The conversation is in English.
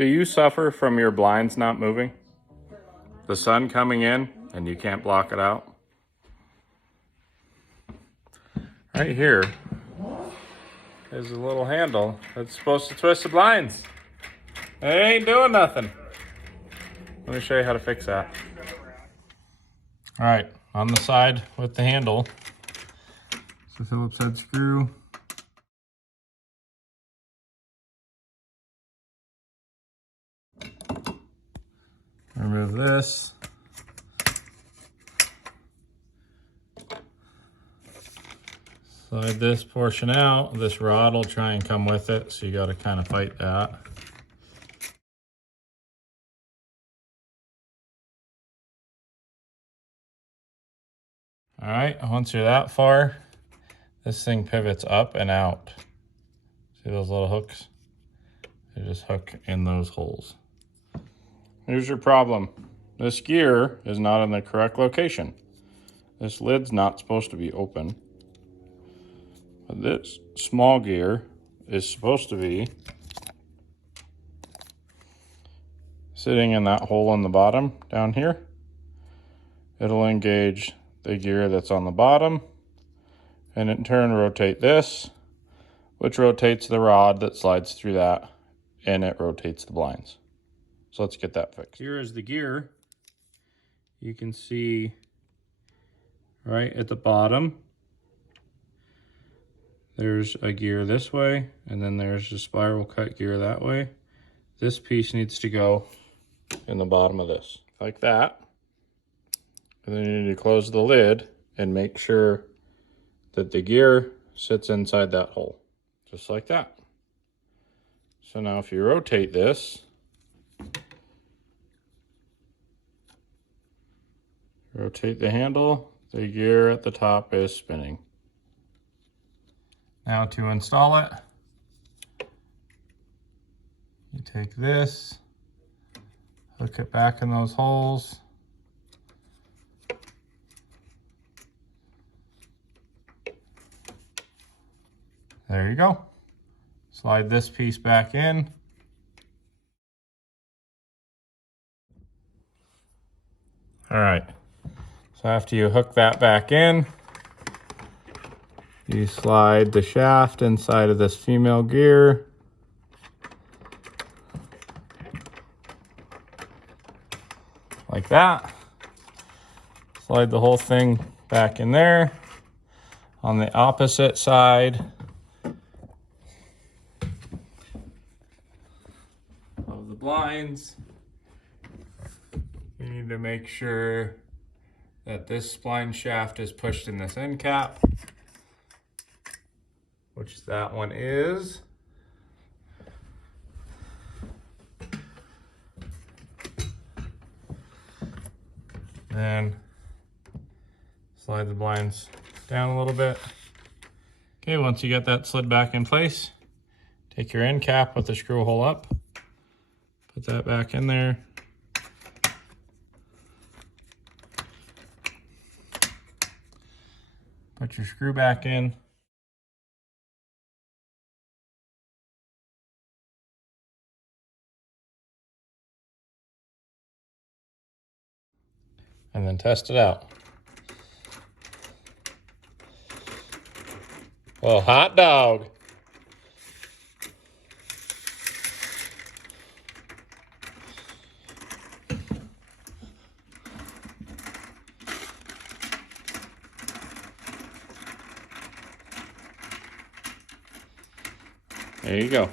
Do you suffer from your blinds not moving? The sun coming in and you can't block it out? Right here is a little handle that's supposed to twist the blinds. It ain't doing nothing. Let me show you how to fix that. All right, on the side with the handle, it's a Phillips head screw. Remove this. Slide this portion out. This rod will try and come with it, so you got to kind of fight that. All right, once you're that far, this thing pivots up and out. See those little hooks? They just hook in those holes. Here's your problem. This gear is not in the correct location. This lid's not supposed to be open. But this small gear is supposed to be sitting in that hole in the bottom down here. It'll engage the gear that's on the bottom and in turn rotate this, which rotates the rod that slides through that, and it rotates the blinds. So let's get that fixed. Here is the gear. You can see right at the bottom, there's a gear this way, and then there's a spiral cut gear that way. This piece needs to go in the bottom of this, like that. And then you need to close the lid and make sure that the gear sits inside that hole, just like that. So now if you rotate this, rotate the handle, the gear at the top is spinning. Now to install it, you take this, hook it back in those holes. There you go. Slide this piece back in. All right. So after you hook that back in, you slide the shaft inside of this female gear. Like that. Slide the whole thing back in there. On the opposite side of the blinds, you need to make sure that this spline shaft is pushed in this end cap, which that one is. Then slide the blinds down a little bit. Okay, once you get that slid back in place, take your end cap with the screw hole up, put that back in there. Put your screw back in. And then test it out. Well, hot dog. There you go.